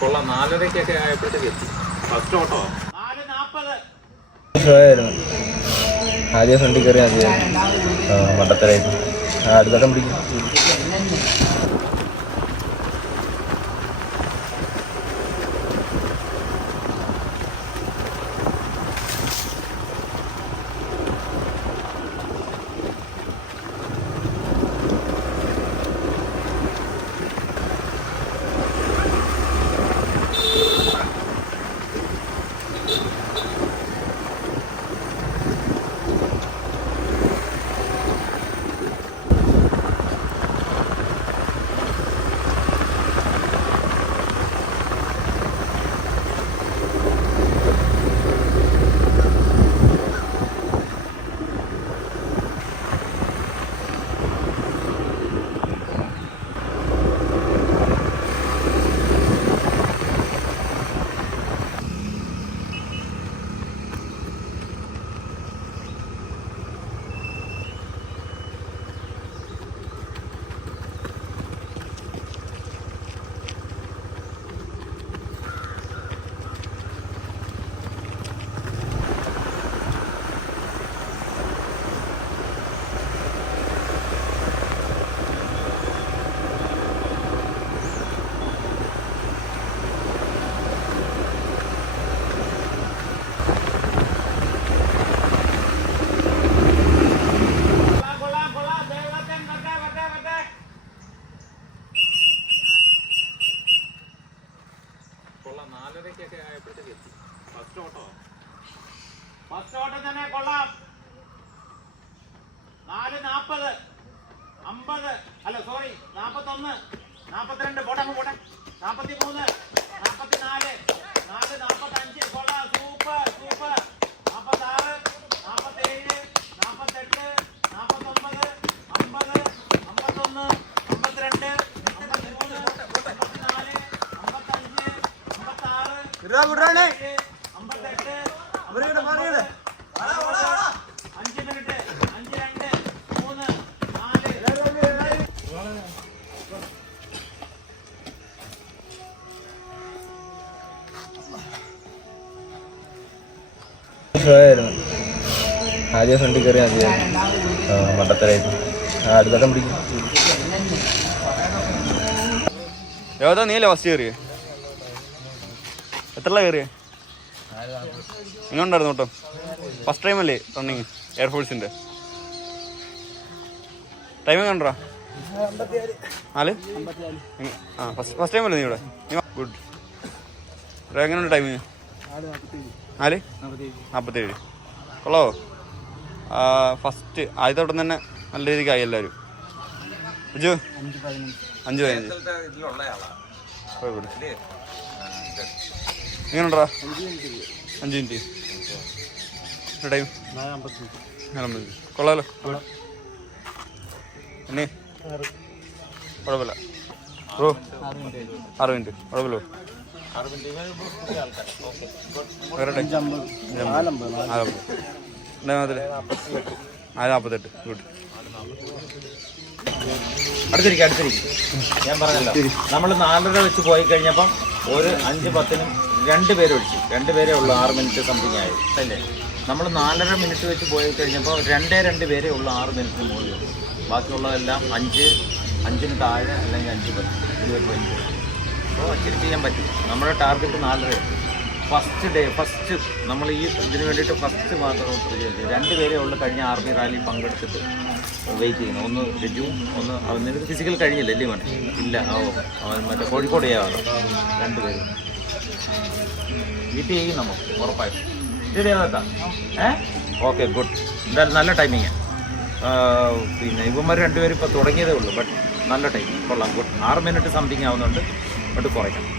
കൊള്ളാം. നാലരയ്ക്കൊക്കെ ആയപ്പോഴത്തേക്ക് first auto ആദ്യം ഫ്രണ്ടിൽ കയറി ആദ്യം മണ്ടത്തരായിട്ട് ആ അടുത്തോട്ടം പിടിക്കും. നാലരയ്ക്കൊക്കെ ആയപ്പോഴത്തേക്ക് എത്തി. ഫസ്റ്റ് ഓട്ടോ ഫസ്റ്റ് ഓട്ടം തന്നെ കൊള്ളാം. നാല് നാപ്പത്. അമ്പത്. അല്ല സോറി നാപ്പത്തൊന്ന്. നാപ്പത്തിരണ്ട്. പോട്ടെ അങ്ങ് പോട്ടെ. നാപ്പത്തി മൂന്ന് ആയിരുന്നു ആദ്യം ഫ്രണ്ടിൽ കയറി ആദ്യമായിരുന്നു മണ്ടത്തരായിട്ട് ആ അടുത്തോട്ടം പിടിക്കും. യോധ നീയല്ലേ ഫസ്റ്റ് കയറിയേ? എത്ര കയറിയേ? എങ്ങനെയുണ്ടായിരുന്നു കേട്ടോ ഫസ്റ്റ് ടൈം അല്ലേ റണ്ണിങ് എയർഫോഴ്സിന്റെ ടൈം എങ്ങനെ നാല്? ആ ഫസ്റ്റ് ഫസ്റ്റ് ടൈം അല്ലേ നീ ഇവിടെ? ഗുഡ് എങ്ങനെയുണ്ട് ടൈമിങ് നാല്? നാൽപ്പത്തേഴ് കൊള്ളോ ഫസ്റ്റ് ആദ്യത്തെ വട്ടം തന്നെ നല്ല രീതിക്കായി എല്ലാവരും. അഞ്ചു അഞ്ച് പതിനഞ്ച്. എങ്ങനെയുണ്ടാ അഞ്ച് മിനിറ്റ്. ടൈം കൊള്ളാലോ. എന്നെ? കുഴപ്പമില്ല. ബ്രോ ആറ് മിനിറ്റ്. കുഴപ്പമില്ല നാല് നാൽപ്പത്തെട്ട്. ഗുഡ്. അടുത്തിരിക്കും അടുത്തിരിക്കും. ഞാൻ പറഞ്ഞല്ലോ. നമ്മൾ നാലര വെച്ച് പോയി കഴിഞ്ഞപ്പം ഒരു അഞ്ച് പത്തിനും രണ്ട് പേര് ഒഴിച്ചു. രണ്ട് പേരേ ഉള്ളൂ ആറ് മിനിറ്റ് സംതിങ് ആയി അല്ലേ? നമ്മൾ നാലര മിനിറ്റ് വെച്ച് പോയി കഴിഞ്ഞപ്പോൾ രണ്ടേ രണ്ട് പേരേ ഉള്ളൂ ആറ് മിനിറ്റ് മുകളിൽ. ബാക്കിയുള്ളതെല്ലാം അഞ്ച് അഞ്ചിന് താഴെ അല്ലെങ്കിൽ അഞ്ച് പത്ത്. ഇരുപത് മിനിറ്റ് അപ്പോൾ അച്ചിരി ചെയ്യാൻ പറ്റും. നമ്മുടെ ടാർഗറ്റ് നാലര ഫസ്റ്റ് ഡേ ഫസ്റ്റ് നമ്മൾ ഈ ഇതിന് വേണ്ടിയിട്ട് ഫസ്റ്റ് മാത്രം രണ്ട് പേരേ ഉള്ള കഴിഞ്ഞ ആർമി റാലി പങ്കെടുത്തിട്ട് വെയിറ്റ് ചെയ്യുന്നു. ഒന്ന് രജു ഒന്ന് അവൻ നിനക്ക് ഫിസിക്കൽ കഴിഞ്ഞില്ല അല്ലേ മോനെ? ഇല്ല. ഓ അവൻ മറ്റേ കോഴിക്കോട് ചെയ്യാറ് രണ്ട് പേര്. വീട്ടിൽ ചെയ്യും നമുക്ക് ഉറപ്പായിട്ടും. ശരി അതാ ഏ? ഓക്കെ ഗുഡ് എന്തായാലും നല്ല ടൈമിങ് പിന്നെ ഇവന്മാർ രണ്ടുപേരും ഇപ്പോൾ തുടങ്ങിയതേ ഉള്ളൂ ബട്ട് നല്ല ടൈമിങ് കൊള്ളാം ഗുഡ് ആറ് മിനിറ്റ് സംതിങ് ആവുന്നുണ്ട് ബട്ട് കുറയ്ക്കണം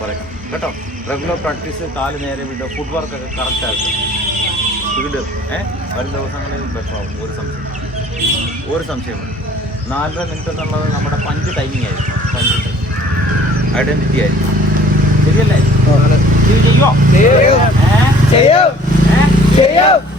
കുറയ്ക്കണം കേട്ടോ? റെഗുലർ പ്രാക്ടീസ് കാൽ നേരെ വിടുക ഫുഡ് വർക്കൊക്കെ കറക്റ്റ് വീട്. ഏഹ് വരും ദിവസങ്ങളിൽ ബെറ്റർ ആവും. ഒരു സംശയം ഒരു സംശയം നാലര മിനിറ്റ് എന്നുള്ളത് നമ്മുടെ പഞ്ച് ടൈമിംഗ് ആയിരിക്കും. പഞ്ച് ഐഡന്റിറ്റി ആയിരിക്കും. ശരിയല്ലേ? ചെയ്യോ? ചെയ്യോ? ചെയ്യും.